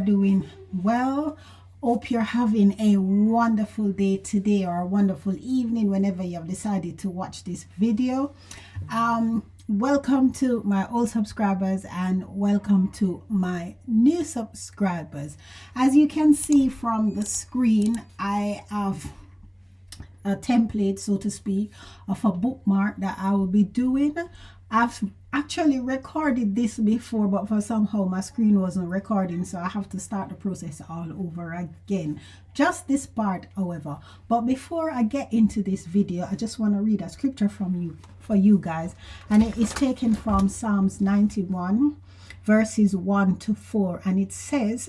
Doing well. Hope you're having a wonderful day today or a wonderful evening whenever you have decided to watch this video. Welcome to my old subscribers and welcome to my new subscribers. As you can see from the screen, I have a template, so to speak, of a bookmark that I will be doing. I've actually recorded this before, but for somehow my screen wasn't recording, so I have to start the process all over again. Just this part, however. But before I get into this video, I just want to read a scripture for you guys, and it is taken from Psalms 91 verses 1 to 4, and it says,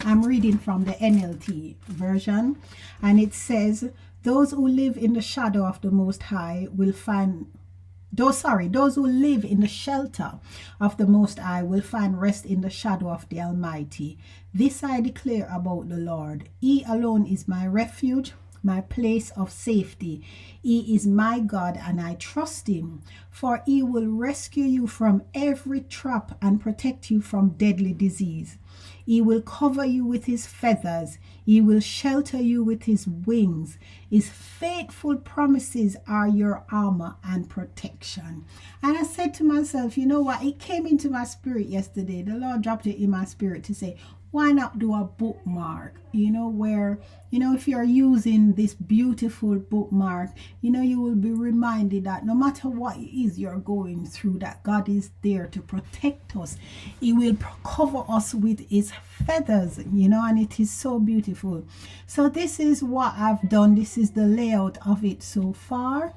I'm reading from the NLT version, and it says, those who live in the shadow of the Most High will find those who live in the shelter of the Most High will find rest in the shadow of the Almighty. This I declare about the Lord. He alone is my refuge, my place of safety. He is my God, and I trust him, for he will rescue you from every trap and protect you from deadly disease. He will cover you with his feathers. He will shelter you with his wings. His faithful promises are your armor and protection. And I said to myself, you know what? It came into my spirit yesterday. The Lord dropped it in my spirit to say, why not do a bookmark? Where, if you're using this beautiful bookmark, you will be reminded that no matter what it is you're going through, that God is there to protect us. He will cover us with his feathers, and it is so beautiful. So this is what I've done. This is the layout of it so far.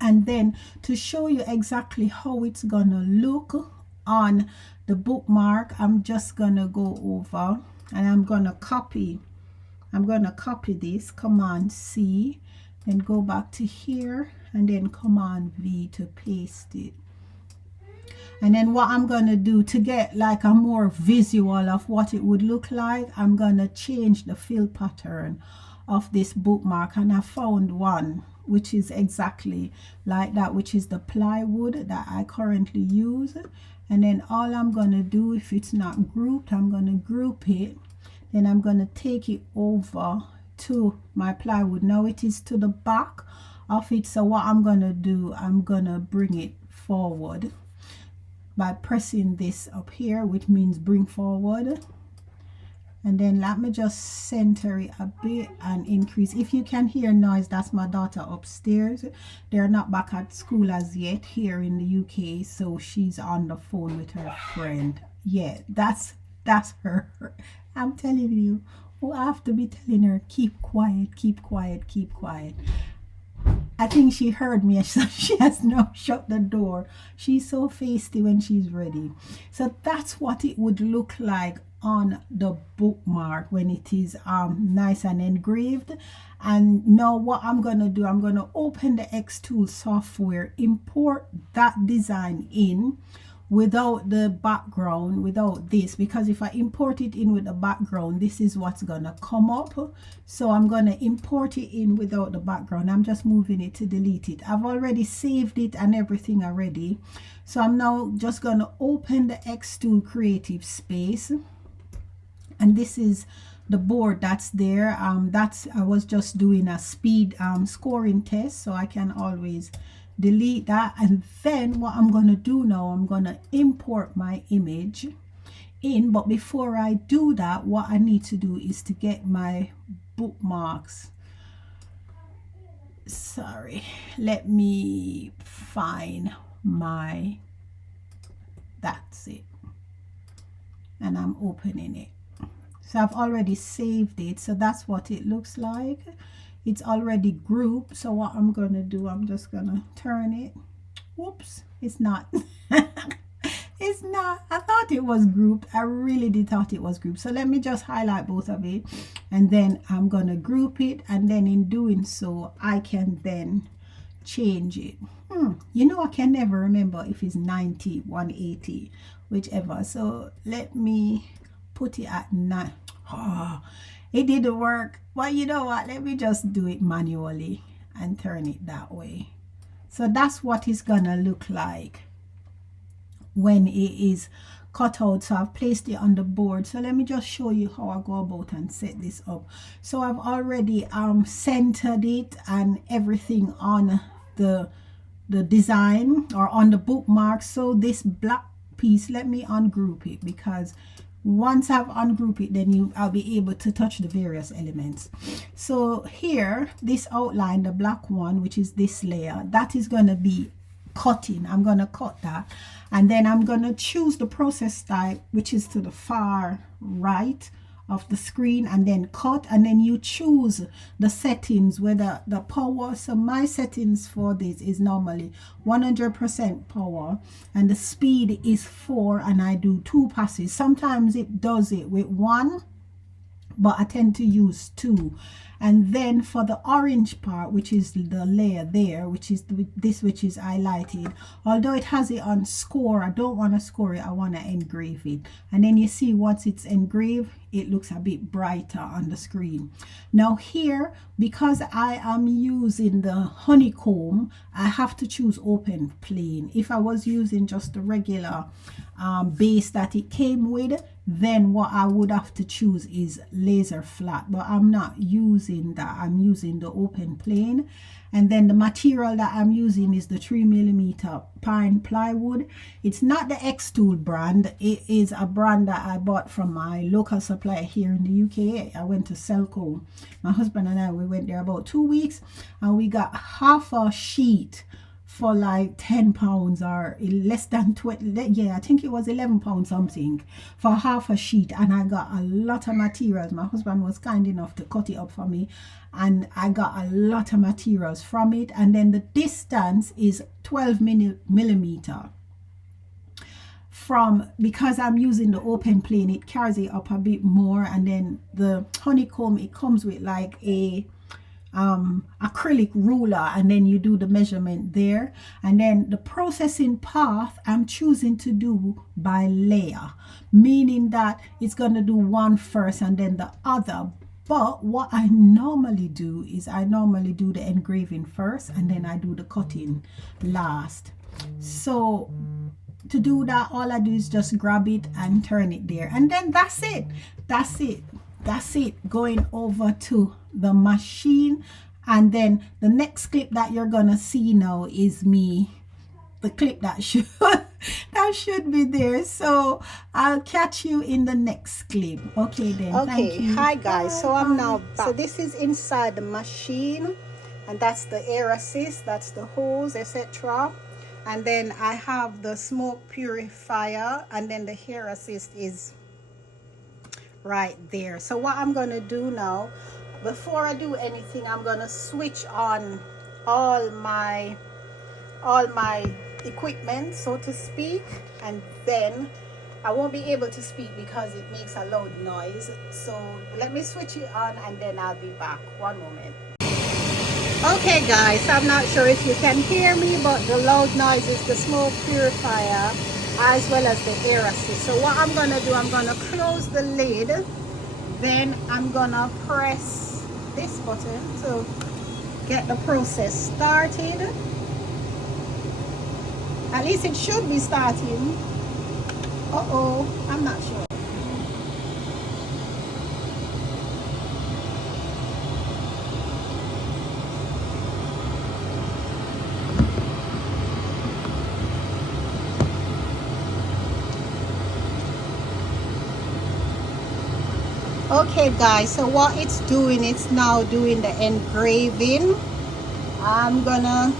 And then to show you exactly how it's gonna look on the bookmark, I'm just gonna go over and I'm gonna copy this, Command C, then go back to here and then Command V to paste it. And then what I'm gonna do to get like a more visual of what it would look like, I'm gonna change the fill pattern of this bookmark, and I found one which is exactly like that, which is the plywood that I currently use. And then all I'm going to do, if it's not grouped, I'm going to group it. Then I'm going to take it over to my plywood. Now it is to the back of it. So what I'm going to do, I'm going to bring it forward by pressing this up here, which means bring forward. And then let me just center it a bit and increase. If you can hear noise, that's my daughter upstairs. They're not back at school as yet here in the UK, so she's on the phone with her friend. Yeah, that's her. I'm telling you, I have to be telling her, keep quiet, keep quiet, keep quiet. I think she heard me, so she has now shut the door. She's so feisty when she's ready. So that's what it would look like on the bookmark when it is nice and engraved. And now what I'm gonna do, I'm gonna open the Xtool software, import that design in without the background, without this, because if I import it in with the background, this is what's gonna come up. So I'm gonna import it in without the background. I'm just moving it to delete it. I've already saved it and everything already. So I'm now just gonna open the Xtool creative space, and this is the board that's there. I was just doing a speed scoring test, so I can always delete that. And then what I'm going to do now, I'm going to import my image in. But before I do that, what I need to do is to get my bookmarks. Sorry, let me find that's it, and I'm opening it. So I've already saved it, so that's what it looks like. It's already grouped. So what I'm going to do, I'm just going to turn it. Whoops, it's not. It's not. I thought it was grouped. I really did thought it was grouped. So let me just highlight both of it, and then I'm going to group it, and then in doing so, I can then change it. I can never remember if it's 90, 180, whichever. So let me put it at 9. It didn't work. Well, you know what? Let me just do it manually and turn it that way. So that's what it's gonna look like when it is cut out, so I've placed it on the board. So let me just show you how I go about and set this up. So I've already centered it and everything on the design or on the bookmark. So this black piece, let me ungroup it, because once I've ungrouped it, then I'll be able to touch the various elements. So here, this outline, the black one, which is this layer, that is going to be cutting. I'm going to cut that, and then I'm going to choose the process type, which is to the far right of the screen, and then cut, and then you choose the settings, whether the power. So my settings for this is normally 100% power, and the speed is 4, and I do 2 passes. Sometimes it does it with 1, but I tend to use 2. And then for the orange part, which is the layer there, which is this, which is highlighted, although it has it on score, I don't want to score it, I want to engrave it. And then you see once it's engraved, it looks a bit brighter on the screen. Now here, because I am using the honeycomb, I have to choose open plane. If I was using just the regular base that it came with, then what I would have to choose is laser flat, but I'm not using that. I'm using the open plane. And then the material that I'm using is the 3mm pine plywood. It's not the Xtool brand. It is a brand that I bought from my local supplier here in the UK. I went to Selco. My husband and I, we went there about 2 weeks, and we got half a sheet for like £10 or less than 20. Yeah, I think it was £11 something for half a sheet, and I got a lot of materials. My husband was kind enough to cut it up for me, and I got a lot of materials from it. And then the distance is 12mm. From, because I'm using the open plane, it carries it up a bit more. And then the honeycomb, it comes with like a acrylic ruler, and then you do the measurement there. And then the processing path, I'm choosing to do by layer, meaning that it's going to do one first and then the other. But what I normally do is I normally do the engraving first, and then I do the cutting last. So to do that, all I do is just grab it and turn it there, and then that's it. That's it. Going over to the machine, and then the next clip that you're gonna see now is me, the clip that should be there. So I'll catch you in the next clip. Okay then. Okay, hi guys. So I'm now back. So this is inside the machine, and that's the air assist, that's the hose, etc. And then I have the smoke purifier, and then the air assist is right there. So what I'm gonna do now, before I do anything, I'm gonna switch on all my equipment, so to speak, and then I won't be able to speak because it makes a loud noise. So let me switch it on, and then I'll be back. One moment. Okay guys, I'm not sure if you can hear me, but the loud noise is the smoke purifier as well as the air assist. So what I'm gonna do, I'm gonna close the lid, then I'm gonna press this button to get the process started. At least it should be starting. I'm not sure. Okay guys, so what it's doing, it's now doing the engraving. I'm gonna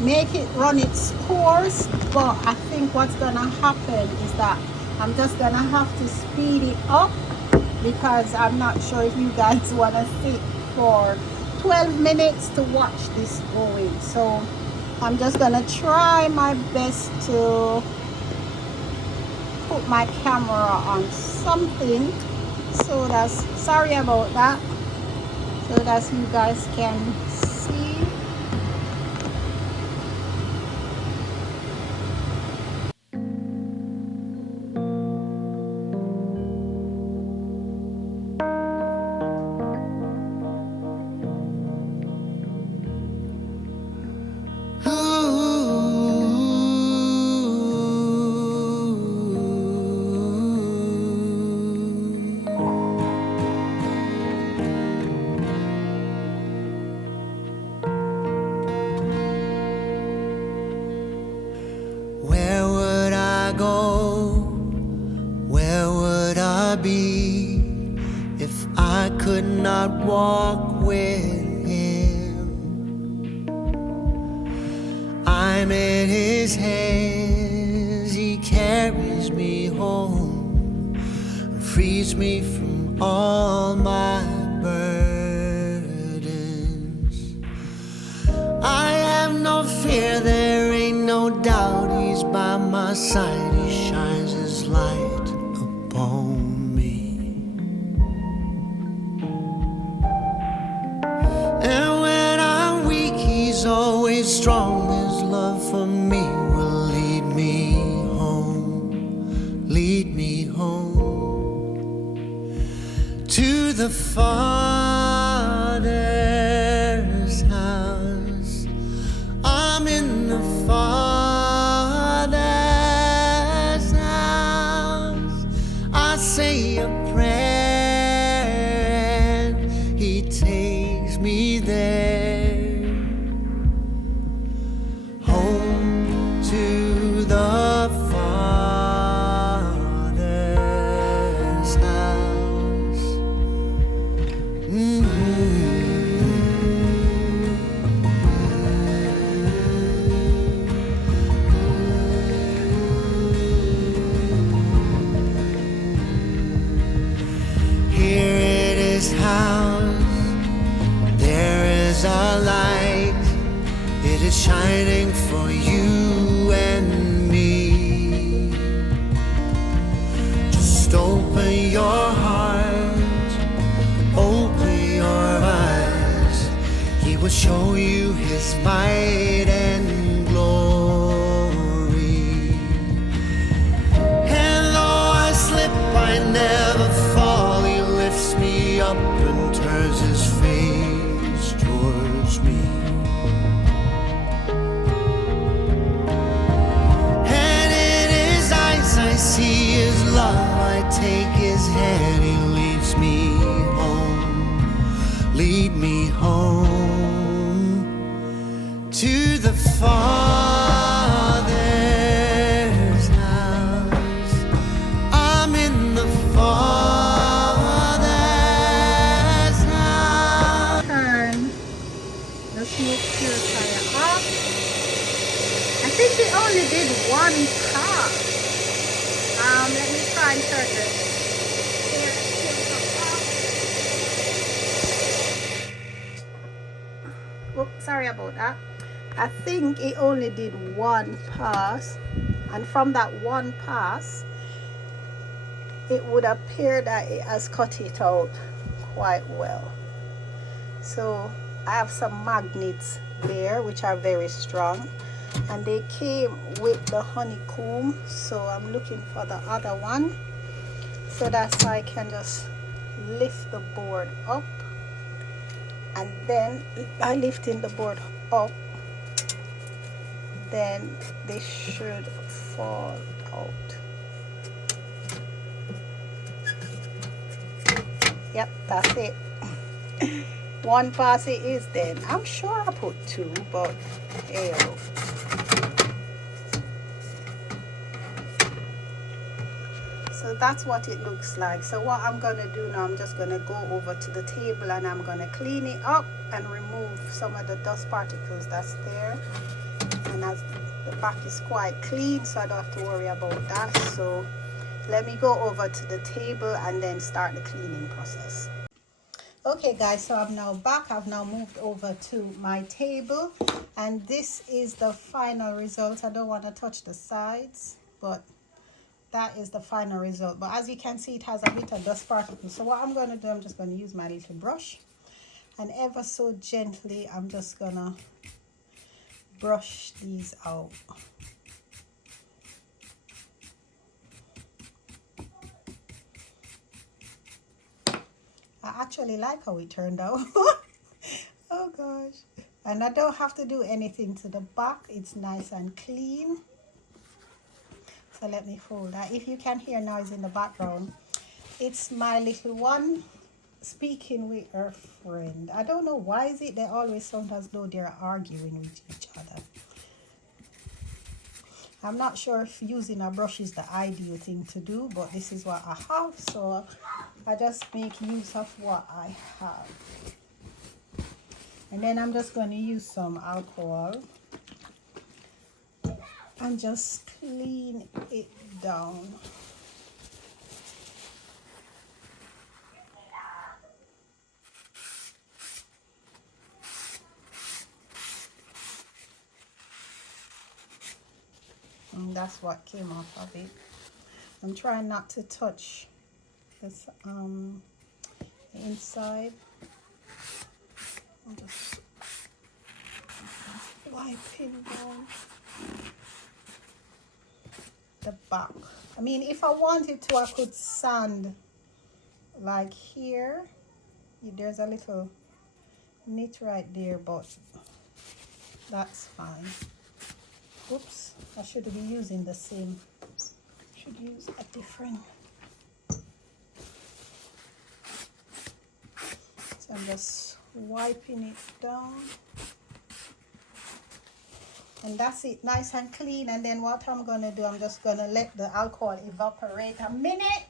make it run its course, but I think what's gonna happen is that I'm just gonna have to speed it up, because I'm not sure if you guys want to sit for 12 minutes to watch this going. So I'm just gonna try my best to put my camera on something, so that's, sorry about that, so that you guys can see. not walk with him. I'm in his hands, he carries me home, frees me from all my burdens. I have no fear, there ain't no doubt, he's by my side, he shines his light upon me. And when I'm weak, he's always strong, his love for me will lead me home, lead me home to the Father's house. I'm in the Father's house. I say a prayer and he takes me there, home to the Father's house. Here in his house, there is a light. It is shining for you and me. Just open your heart, open your eyes. He will show you his might and glory. And though I slip, I never fall. He lifts me up and turns his face towards me. And in his eyes I see his love. I take his hand, he leads me home, lead me home to the Father's house. I'm in the Father's house. Turn the smoke purifier off. I think we only did one pass. Let me try and turn this. Oh, sorry about that. I think it only did one pass, and from that one pass it would appear that it has cut it out quite well. So I have some magnets there which are very strong, and they came with the honeycomb, so I'm looking for the other one, so that's why I can just lift the board up, and then by lifting the board up, then they should fall out. Yep, that's it. One pass it is then. I'm sure I put two, but hey, so that's what it looks like. So what I'm gonna do now, I'm just gonna go over to the table and I'm gonna clean it up and remove some of the dust particles that's there. And as the back is quite clean, so I don't have to worry about that. So let me go over to the table and then start the cleaning process. Okay guys, so I'm now back. I've now moved over to my table, and this is the final result. I don't want to touch the sides, but that is the final result. But as you can see, it has a bit of dust particles. So what I'm going to do, I'm just going to use my little brush, and ever so gently I'm just going to brush these out. I actually like how it turned out. Oh gosh. And I don't have to do anything to the back. It's nice and clean. So let me fold that. If you can hear noise in the background, it's my little one speaking with her friend. I don't know why is it they always sound as though they're arguing with each other. I'm not sure if using a brush is the ideal thing to do, but this is what I have, so I just make use of what I have. And then I'm just going to use some alcohol and just clean it down. And that's what came off of it. I'm trying not to touch this inside. I'm just wiping down the back. I mean, if I wanted to, I could sand like here. There's a little nit right there, but that's fine. Oops, I should be using the same. Should use a different. So I'm just wiping it down. And that's it, nice and clean. And then what I'm gonna do, I'm just gonna let the alcohol evaporate a minute.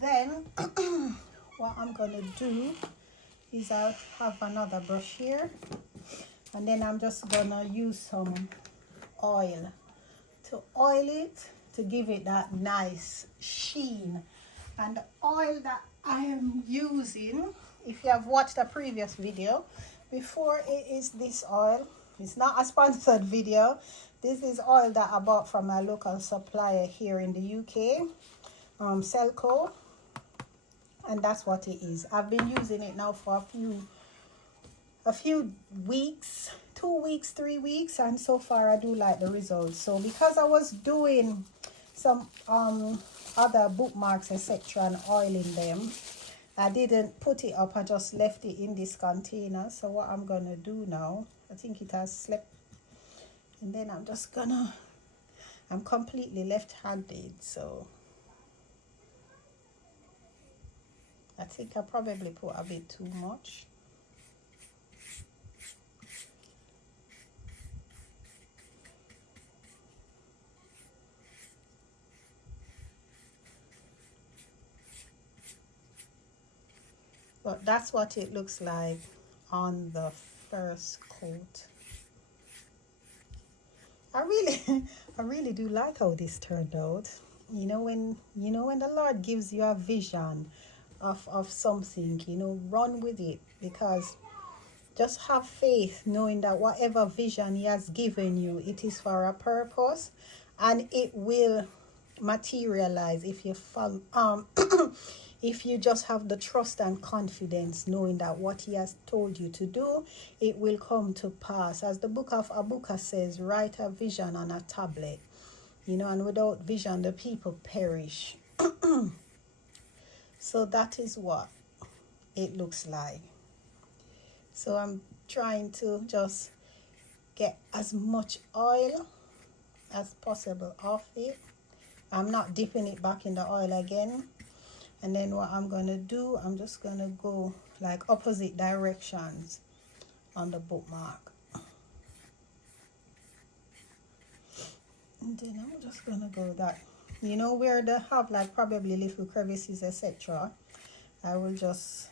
Then what I'm gonna do is I'll have another brush here, and then I'm just gonna use some oil to oil it to give it that nice sheen. And the oil that I am using, if you have watched a previous video before, it is this oil. It's not a sponsored video. This is oil that I bought from my local supplier here in the UK, Selco, and that's what it is. I've been using it now for a few weeks, 2 weeks, 3 weeks, and so far I do like the results. So because I was doing some other bookmarks, etc., and oiling them, I didn't put it up. I just left it in this container. So what I'm gonna do now, I think it has slept, and then I'm completely left-handed, so I think I probably put a bit too much. But that's what it looks like on the first coat. I really do like how this turned out. You know when the Lord gives you a vision of something, run with it, because just have faith knowing that whatever vision He has given you, it is for a purpose, and it will materialize if you follow if you just have the trust and confidence knowing that what He has told you to do, it will come to pass. As the book of Abuka says, write a vision on a tablet, and without vision the people perish. So that is what it looks like. So I'm trying to just get as much oil as possible off it. I'm not dipping it back in the oil again. And then what I'm going to do, I'm just going to go like opposite directions on the bookmark. And then I'm just going to go that, where they have like probably little crevices, etc. I will just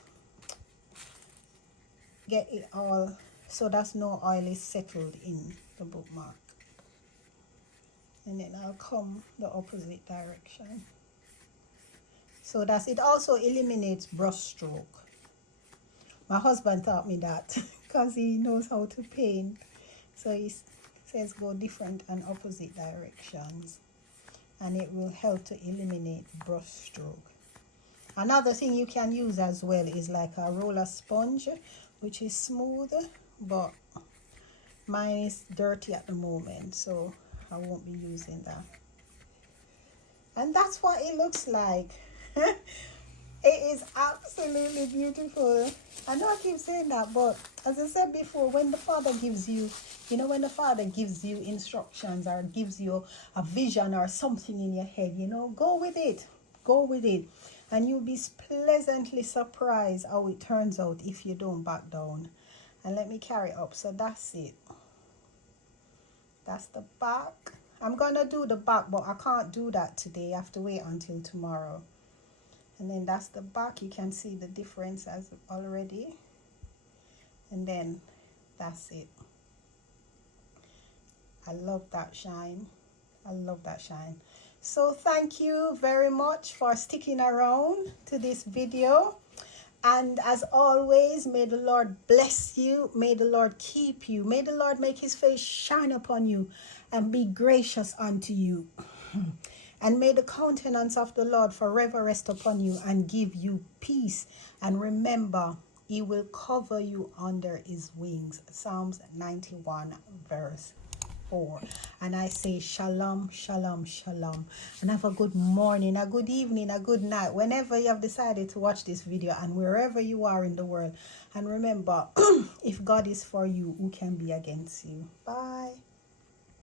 get it all so that no oil is settled in the bookmark. And then I'll come the opposite direction. So that it also eliminates brush stroke. My husband taught me that because he knows how to paint. So he says go different and opposite directions, and it will help to eliminate brush stroke. Another thing you can use as well is like a roller sponge, which is smooth, but mine is dirty at the moment, so I won't be using that. And that's what it looks like. It is absolutely beautiful. I know I keep saying that, but as I said before, when the Father gives you, when the Father gives you instructions or gives you a vision or something in your head, go with it. Go with it. And you'll be pleasantly surprised how it turns out if you don't back down. And let me carry up. So that's it. That's the back. I'm gonna do the back, but I can't do that today. I have to wait until tomorrow. And then that's the back. You can see the difference as already. And then that's it. I love that shine. I love that shine. So thank you very much for sticking around to this video. And as always, may the Lord bless you. May the Lord keep you. May the Lord make his face shine upon you and be gracious unto you. And may the countenance of the Lord forever rest upon you and give you peace. And remember, he will cover you under his wings. Psalms 91 verse 4. And I say shalom, shalom, shalom. And have a good morning, a good evening, a good night, whenever you have decided to watch this video and wherever you are in the world. And remember, if God is for you, who can be against you? Bye.